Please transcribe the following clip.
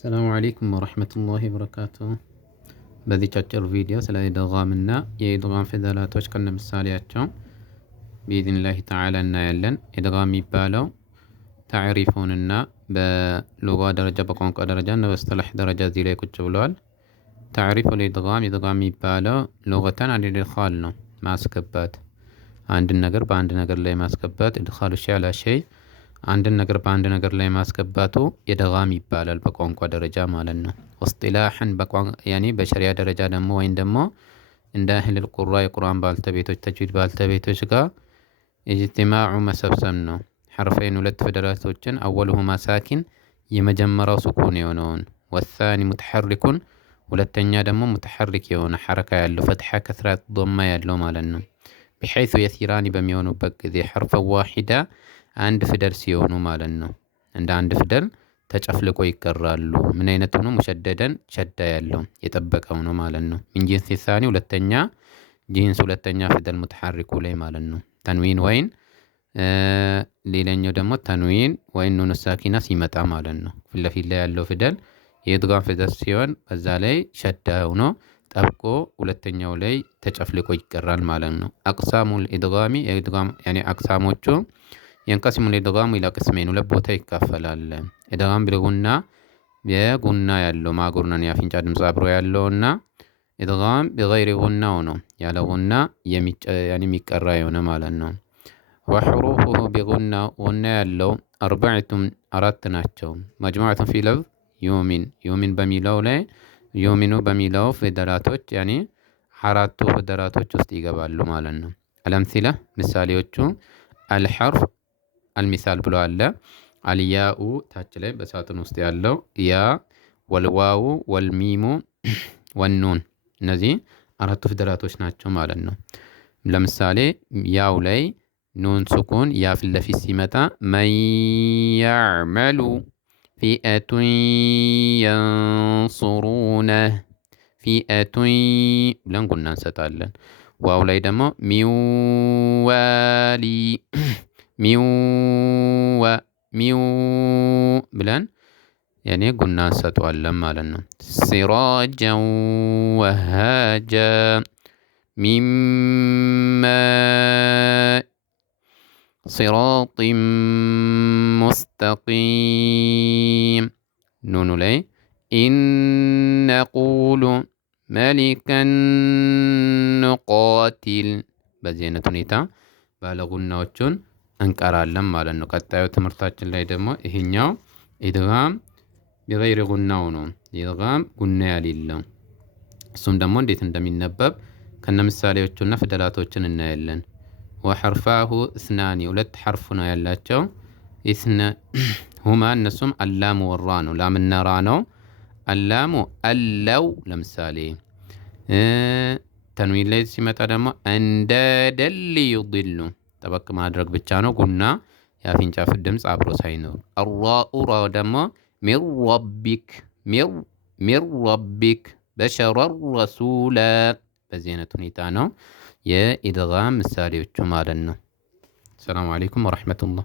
ሰላሙ አለይኩም ወረህመቱላሂ ወበረካቱሁ። በዚህ አጭር ቪዲዮ ስለ ኢድጋም እና የኢድጋም ፊደላቶች ከነምሳሌያቸው ቢኢዝኒላሂ ተዓላ እናያለን። ኢድጋም የሚባለው ታዕሪፉንና በሉጋ ደረጃ በቋንቋ ደረጃ እና በእስጥላህ ደረጃ እዚህ ላይ ቁጭ ብለዋል። ታዕሪፉል ኢድጋም የሚባለው ሉገተን አልኢድኻል ነው፣ ማስገባት፣ አንድን ነገር በአንድ ነገር ላይ ማስገባት። ኢድኻሉ ሸይ ዐላ ሸይ፣ አንድን ነገር በአንድ ነገር ላይ ማስገባቱ ኢድጋም ይባላል በቋንቋ ደረጃ ማለት ነው። ወስጢላህን በሸሪያ ደረጃ ደግሞ ወይም ደግሞ እንደ አህለል ቁራ የቁርአን ባልተቤቶች ተጅዊድ ባልተቤቶች ጋር ኢጅቲማዑ መሰብሰብ ነው። ሐርፈይን ሁለት ፊደላቶችን አወሉሁማ ሳኪን የመጀመሪያው ሱኩን የሆነውን ወሳኒ ሙተሐሪኩን ሁለተኛ ደግሞ ሙተሐሪክ የሆነ ሐረካ ያለው ፈትሐ ከስራ ዶማ ያለው ማለት ነው። ቢሐይሱ የሲራኒ በሚሆኑበት ጊዜ ሐርፈ ዋሂዳ አንድ ፊደል ሲሆኑ ማለት ነው። እንደ አንድ ፊደል ተጨፍልቆ ይቀራሉ። ምን አይነት ሆኖ ሙሸደደን ሸዳ ያለው የጠበቀው ነው ማለት ነው። ሚን ጂንስ ሳኒ ሁለተኛ ጂንስ ሁለተኛ ፊደል ሙተሐሪኩ ላይ ማለት ነው። ተንዊን ወይን ሌላኛው ደግሞ ተንዊን ወይን ኑን ሳኪና ሲመጣ ማለት ነው። ፊት ለፊት ላይ ያለው ፊደል የኢድጋም ፊደል ሲሆን በዛ ላይ ሸዳ ሆኖ ጠብቆ ሁለተኛው ላይ ተጨፍልቆ ይቀራል ማለት ነው። አቅሳሙል ኢድጋሚ የኢድጋም አቅሳሞቹ የንቀሲሙል ኢድጋሙ ኢላ ቅስመይን ሁለት ቦታ ይካፈላል። ኢድጋም ቢልጉና የጉና ያለው ማጉርናን የአፍንጫ ድምፅ አብሮ ያለውና ኢድጋም ቢገይሪ ጉናው ነው ያለ ጉና የሚቀራ የሆነ ማለት ነው። ወሑሩፉሁ ቢጉና ጉና ያለው አርበዕቱም አራት ናቸው። መጅሙዐቱን ፊ ለፍዝ ዩሚን ዩሚን በሚለው ላይ ዩሚኑ በሚለው ፊደላቶች አራቱ ፊደላቶች ውስጥ ይገባሉ ማለት ነው። አልአምሲላ ምሳሌዎቹ አልሐርፍ አልሚሳል ብሎ አለ። አልያኡ ታች ላይ በሳጥን ውስጥ ያለው ያ፣ ወልዋው፣ ወልሚሙ፣ ወኑን እነዚህ አራቱ ፊደላቶች ናቸው ማለት ነው። ለምሳሌ ያው ላይ ኑን ሱኩን ያ ፊት ለፊት ሲመጣ መን ያዕመሉ ፊአቱን የንሱሩነህ ፊአቱን ብለን ጉና እንሰጣለን። ዋው ላይ ደግሞ ሚዋሊ ሚው ብለን ጉና እንሰጠዋለን ማለት ነው። ሲራጀን ወሃጃ ሚማ ሲራጢን ሙስተቂም ኑኑ ላይ ኢነቁሉ መሊከን ኑቃቲል በዚህ አይነት ሁኔታ ባለጉናዎቹን እንቀራለን ማለት ነው። ቀጣዩ ትምህርታችን ላይ ደግሞ ይሄኛው ኢድጋም ቢገይሪ ጉናው ነው። ኢድጋም ጉና ያሌለው እሱም ደግሞ እንዴት እንደሚነበብ ከነምሳሌዎቹና ፊደላቶችን እናያለን። ወሐርፋሁ እስናኒ ሁለት ሐርፍ ነው ያላቸው። ኢስነ ሁማ እነሱም አላሙ ወራ ነው። ላምና ራ ነው። አላሙ አለው ለምሳሌ ተንዊን ላይ ሲመጣ ደግሞ እንደደል ይድሉ ጠበቅ ማድረግ ብቻ ነው። ጉና የአፍንጫ ድምፅ አብሮ ሳይኖር። አራኡ ራ ደግሞ ሚር ረቢክ በሸረ ረሱላ በዚህ አይነት ሁኔታ ነው የኢድጋም ምሳሌዎቹ ማለት ነው። ሰላሙ አለይኩም ወረሕመቱላህ።